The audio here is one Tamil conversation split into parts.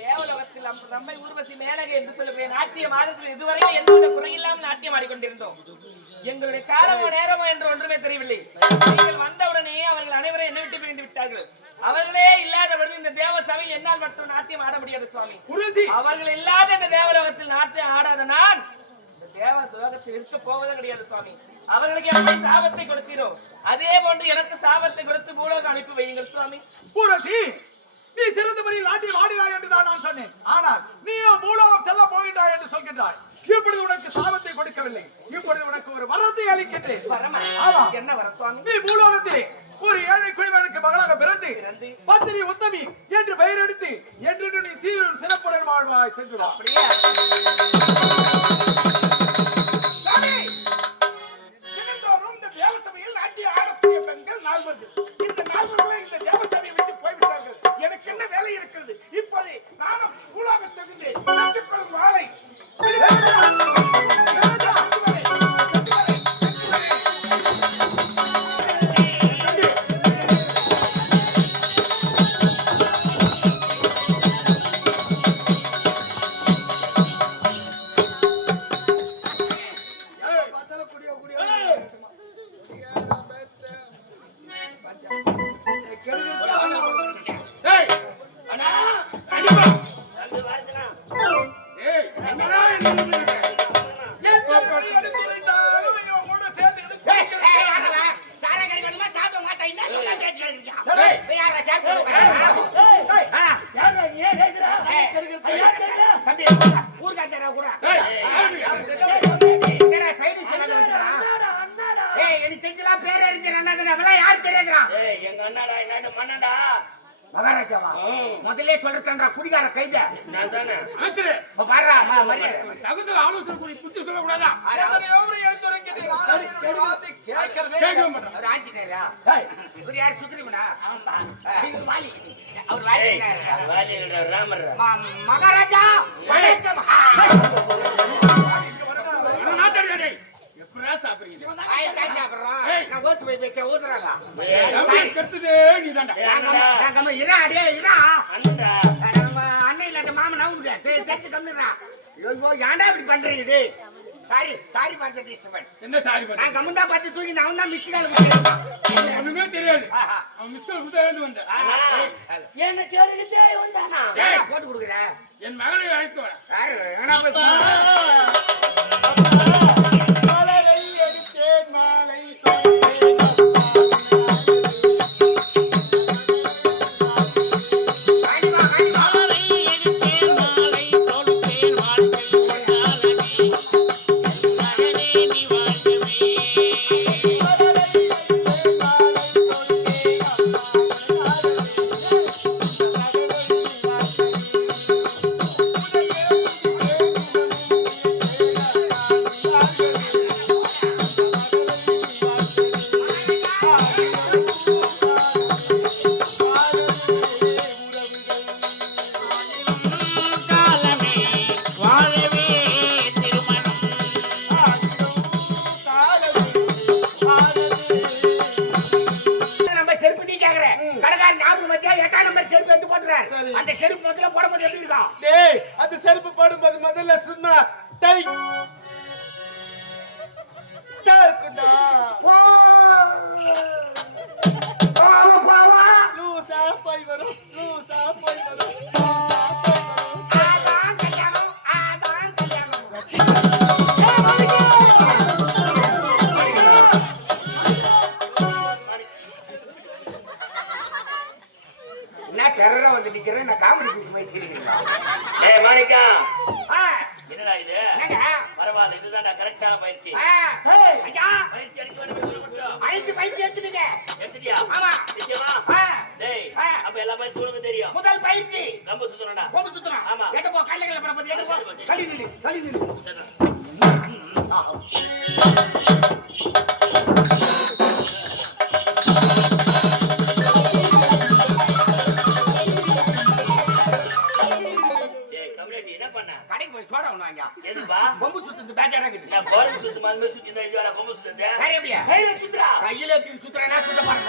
தேவலோகத்தில் நம்மை ஊர்வசி மேனகை என்று சொல்லக்கூடிய நாட்டிய மாதத்தில் இதுவரை எந்தவித குறையில்லாமல் நாட்டியம் ஆடிக்கொண்டிருந்தோம். எங்களுடைய காலமோ நேரமோ என்று ஒன்றுமே தெரியவில்லை. நீங்கள் வந்தவுடனே அவர்கள் அனைவரும் என்னை விட்டு பிரிந்து விட்டார்கள். அவர்களே இல்லாத பொழுது இந்த தேவ சபையில் என்னால் மட்டும் நாட்டியம் ஆட முடியாது சுவாமி. குருஜி! அவர்கள் இல்லாத இந்த தேவலோகத்தில் நாட்டியம் ஆடாத நான் இந்த தேவ சுலோகத்தில் இருக்க போவதே கிடையாது சுவாமி. அவர்களுக்கு எப்படி சாபத்தை கொடுத்தீரோ அதே போன்று எனக்கு சாபத்தை கொடுத்து பூலோகம் அனுப்பி வையுங்கள் சுவாமி. குருஜி! நீ சிறந்த முறையில் நாட்டில் ஆடினாய் என்று தான் நான் சொன்னேன். ஆனால் நீயோ பூலோகம் செல்ல போகின்றாய் என்று சொல்கின்றாய். இப்பொழுது உனக்கு சாபத்தை கொடுக்கவில்லை. இப்பொழுது உனக்கு ஒரு வரத்தை அளிக்கின்றேன். ஆமா. என்ன வர சுவாமி? நீ பூலோகத்திலே ஒரு ஏழை குடிமகனுக்கு மகளாக பிறந்து பத்தினி உத்தமி என்று பெயர் எடுத்து என்று நீ சீரும் சிறப்புடன் வாழ்வாய் சென்று அப்படியே? ஏய், கூட. சைடு சிலது ஏய், எனக்கு தெரிஞ்சலாம் பேர் அறிஞர் அவெல்லாம் யாரு தெரியாதுடா? எங்க அண்ணாடா என்ன மண்ணடா மகாராஜாவா முதல்ல சொல்றேன்டா குடிகார கைத நான் தானே ஆச்சரிய தகுந்த ஆலோசனை கூறி புத்தி சொல்லக்கூடாதா கேட்கறதே அவர் ஆஞ்சநேயரா இவர் யார் சுக்ரீவனா வாலி ராமர். மகாராஜா வணக்கம். அண்ணன் இல்லாத மாமன் ஐயோ ஏன்டா இப்படி பண்றீங்க டேய்? சாரி சாரி பார்த்து டிஸ்டர்பன் என்ன சாரி பண்ண நான் கம்முண்டா பார்த்து தூக்கி நான் தான் மிஸ்டு கால் ஒண்ணுமே தெரியாது. அவன் மிஸ்டர் கொடுத்து எழுந்து வந்தேன். என்ன கேளுக்கிட்டே வந்தானா. போட்டு கொடுக்குற என் மகளை அழைத்து வர டேய் அந்த செருப்பு போடும்போது முதல்ல சும்மா டை பயிற்சி கம்பு சுத்தணும்டா கொம்பு சுத்தணும். ஆமா. எட்ட போ, கல்லை கல்லை பட போது, எட்ட போ. தள்ளி நில்லு, தள்ளி நில்லு. கடைக்கு போய் சோடா ஒண்ணு வாங்கியா. எதுப்பா கொம்பு சுத்துறது பேஜாரா இருக்குது. நான் போறது சுத்து மாதிரி சுத்தி இந்த இது வேலை கொம்பு சுத்தது வேற எப்படியா? கையில சுத்துறா கையில சுத்த பாருங்க.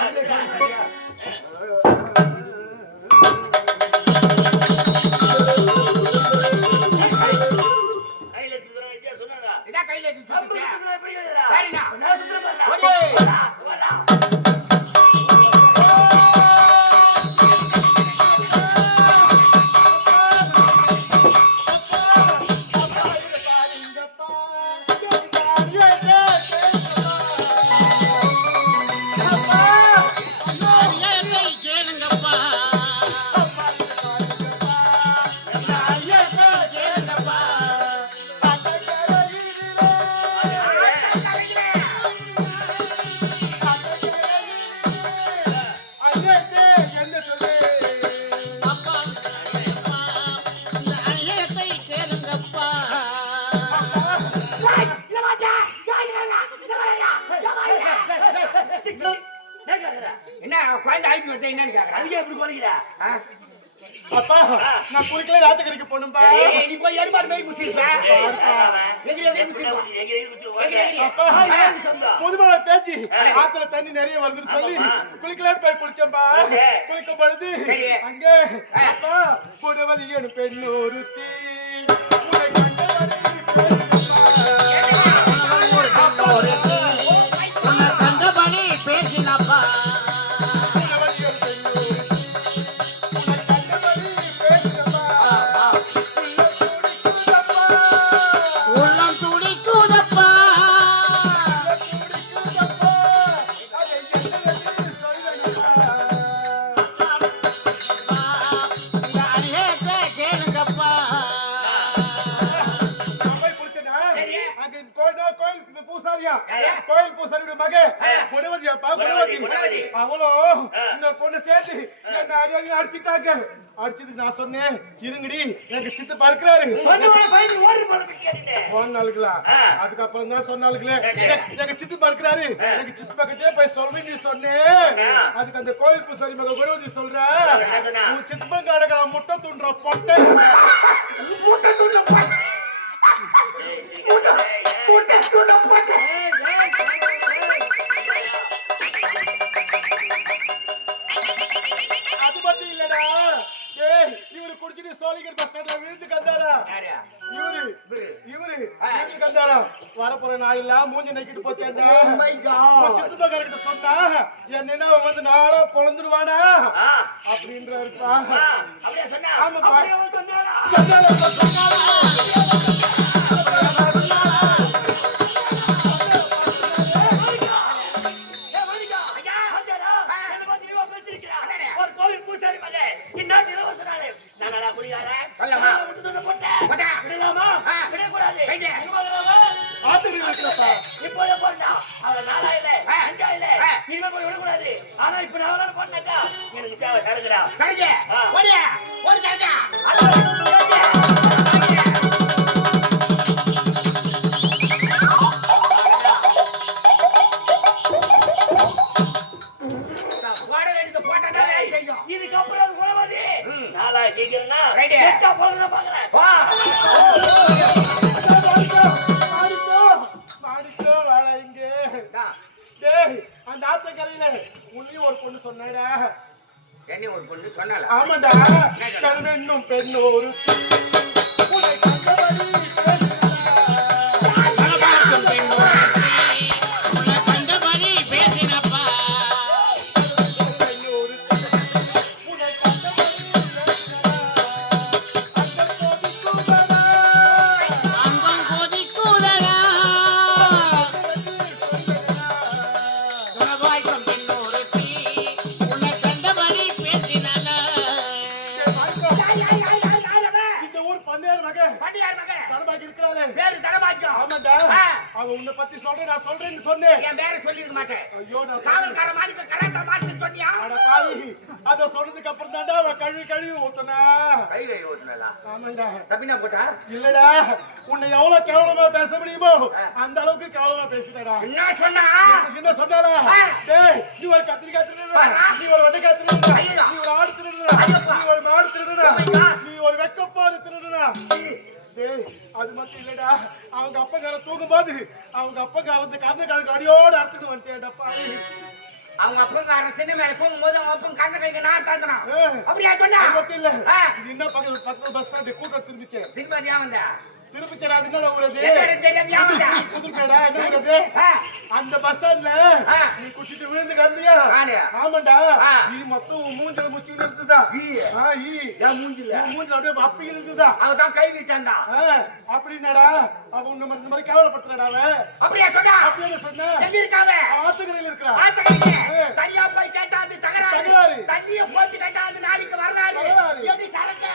tum, tum, tum. எடுத்தேன் என்னன்னு கேக்குறேன் நான் குறுக்கல ராத்துக்கறிக்கு போகணும்பா நீ போய் எருமாடு மாதிரி முத்திருப்பா பேச்சு ஆத்துல தண்ணி நிறைய வருதுன்னு சொல்லி குளிக்கல போய் குளிச்சம்பா குளிக்கும் பொழுது அங்க அப்பா புடவதியனு பெண்ணு ஒருத்தி உன்னை கண்டவரை கோயில் பூசாரியோட மக. குணவதியாப்பா குணவதி குணவதி. அவளோ இன்னொரு பொண்ணு சேர்த்து என்ன அடி அடி அடிச்சிட்டாங்க. அடிச்சதுக்கு நான் சொன்னேன் இருங்கடி எனக்கு சித்து பார்க்கிறாரு. போனாளுங்களா அதுக்கப்புறம் தான் சொன்னாளுங்களே எங்க சித்து பார்க்கிறாரு எங்க சித்து பக்கத்தே போய் சொல்றேன் நீ சொன்னேன். அதுக்கு அந்த கோயில் பூசாரி மக குணவதி சொல்ற? உன் சித்தப்பங்க அடக்கிற முட்டை துண்டுற பொட்டை. மூட்டை துண்ட போட்டு. மூட்டை- மூட்டை துண்ட போட்டு. அது மட்டும் இல்லடா. ஏய் இவரு குடிச்சிட்டு சோழிகர் பஸ் ஸ்டாண்ட்ல விழுந்து கந்தாரா? இவரு இவரு. விழுந்து கந்தாரா வரப்போற நாளில மூஞ்சி நக்கிட்டு போச்சேன்டா. சித்தப்பா சொன்னா என் நினைவு வந்து நாளா பொழந்துடுவானா அப்படின்றாருப்பா? ஆமாப்பா. அவன் சொன்னாரா? இதுக்கப்புறம் அது நாளா ஜெயிக்கிறேன்னா, எட்டா பொழுதுல பார்க்கிறேன். மாடிக்கோ அந்த உன்னையும் ஒரு பொண்ணு சொன்னேடா என்ன ஒரு பொண்ணு சொன்னால ஆமாடா. இன்னும் பெண்ணு ஒரு மகன். பண்டியார் தடபாக்கி இருக்கிறாளே. ஆமாடா ஆ. அவ உன்னை பத்தி சொல்றேன் நான் சொல்றேன்னு சொன்னேன். என் சொல்லிருக்க மாட்டேன். ஐயோ நான் காவல்கார மாணிக்க மாஸ்டர் சொன்னியா? அட பாவி. அத சொன்னதுக்கு அப்புறம் தான்டா அவ கழுவி கழுவி ஊத்துனா. கை சபினா போட்டா? இல்லடா. உன்னை எவ்வளவு கேவலமா பேச முடியுமோ அந்த அளவுக்கு கேவலமா பேசிட்டடா. என்ன சொன்னா? என்ன சொன்னாலா டேய் நீ ஒரு கத்திரிக்காய் திருடுறா நீ ஒரு திருடுறா ஐயோ. நீ ஒரு ஆடு திருடுறா. நீ ஒரு மாடு திருடுறா Oh. நீ ஒரு வெக்கப்பாடு திருடுறா டேய் அது மட்டும் இல்லடா. அவங்க அப்பங்கார தூங்கும்போது அவங்க அப்பங்கார வந்து கண்ணு அடியோட அறுத்துட்டு வந்துட்டேன்டா பாவி. அவங்க அப்பங்காரன் திண்ணை மேல போகும்போது அவங்க அப்பன் கண்ண கைக்கு நான் தாந்தனான். அப்படியா சொன்னா? மட்டும் இல்ல. இது என்ன பக்கத்து பக்கத்து பஸ் ஸ்டாண்ட் கூட்டம் திரும்பிச்சு திருப்பதி ஏன் வந்த? அது என்ன ஆ. அந்த பஸ் ஸ்டாண்ட்ல. நீ குச்சிட்டு விழுந்து கண்டியா. ஆமாண்டா. நீ மொத்தம் உன் மூஞ்சில முச்சிட்டு இருந்ததா? ஈ. ஏன் மூஞ்சில. மூஞ்சில அப்படியே அப்பி இருந்ததா அவ தான் கை விட்டாந்தா ஆ, அப்படின்னாடா அவ உன்னை மாதிரி மாதிரி கேவலப்படுத்துறாடா அவ? அப்படியா சொன்னா? அப்படியே சொன்ன? எங்க இருக்காவ ஆத்துக்கரையில் இருக்கிறா. ஆத்த கைக்கு ஏ. தனியா போய் கேட்டா அது தகராறு. தகராறு. தண்ணிய போட்டு கேட்டா அது நாளைக்கு வரலாறு. எப்படி சரக்கு?